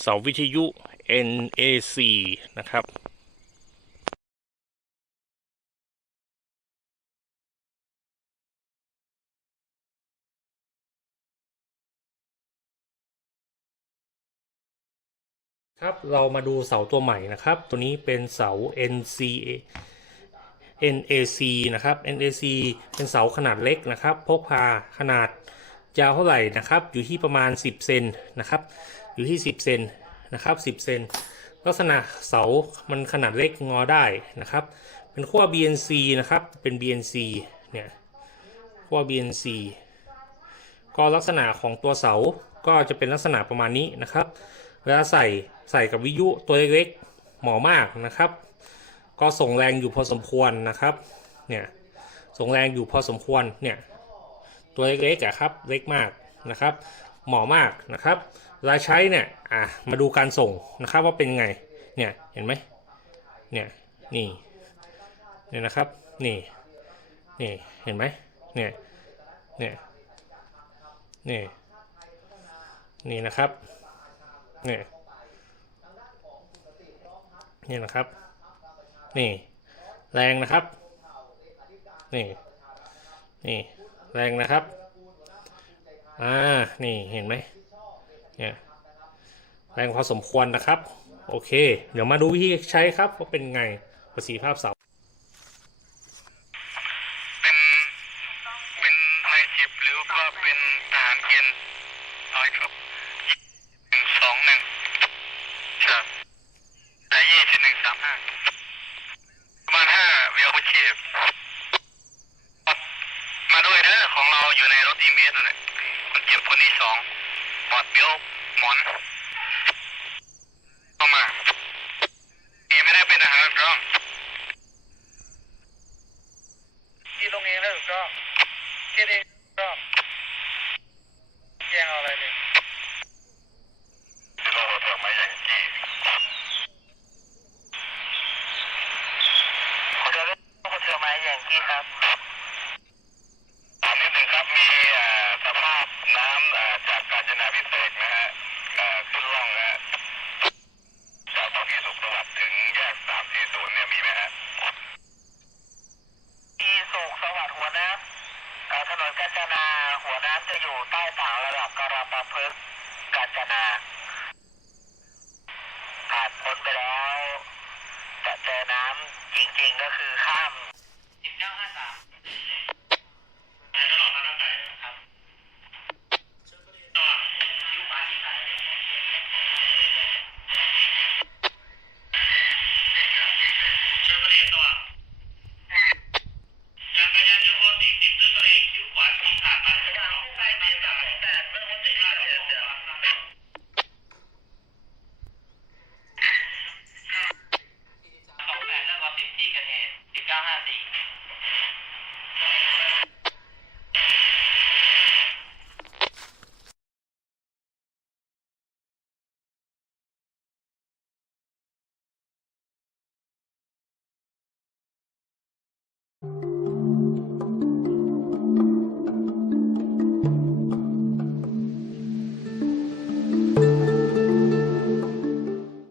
เสาวิทยุ NAC นะครับครับเรามาดูเสาตัวใหม่นะครับ ตัวนี้เป็นเสา NCA NAC นะครับ NAC เป็นเสาขนาดเล็กนะครับ พกพาขนาด ยาวเท่าไหร่นะครับ อยู่ที่ประมาณ 10เซนนะครับ อยู่ที่ 10เซนนะครับ10เซนลักษณะเสามันขนาดเล็กงอได้นะครับ เป็นขั้ว BNC นะครับ เป็น BNC เนี่ยขั้ว BNC ก็ลักษณะของตัวเสาก็จะเป็นลักษณะประมาณนี้นะครับ เวลาใส่ใส่กับวิยุตัวเล็กๆเหมาะมากนะครับ ก็ส่งแรงอยู่พอสมควรนะครับ เนี่ย ส่งแรงอยู่พอสมควร เนี่ย ตัวเล็กๆอะครับเล็กมากนะครับเหมาะมากนะครับเวลาใช้เนี่ยอะมาดูการส่งนะครับว่าเป็นไงเนี่ยเห็นไหมเนี่ยนี่เนี่ยนะครับนี่นี่เห็นไหมเนี่ยเนี่ยนี่นี่นะครับเนี่ยนี่นะครับนี่แรงนะครับนี่นี่ แรงนะครับ อ่า นี่เห็นไหมเนี่ยแรงพอสมควรนะครับ โอเค เดี๋ยวมาดูวิธีใช้ครับว่าเป็นไงประสิทธิภาพเสาเป็น เป็นนายสิบหรือก็เป็นทหารเกณฑ์น้อยครับหนึ่งสอง อยู่ในรถอีเมสนั่นแหละคนเจ็บคนที่สองปอดเบี้ยวหมอนเข้ามาเอไม่ได้เป็นทหารร้องที่รงเองแล้วถูกต้องที่เอ กัจนา หัวน้ำจะอยู่ใต้ผาระดับกรปพึกษ์กัจนาผ่านพ้นไปแล้วจะเจอน้ำจริงๆก็คือข้าม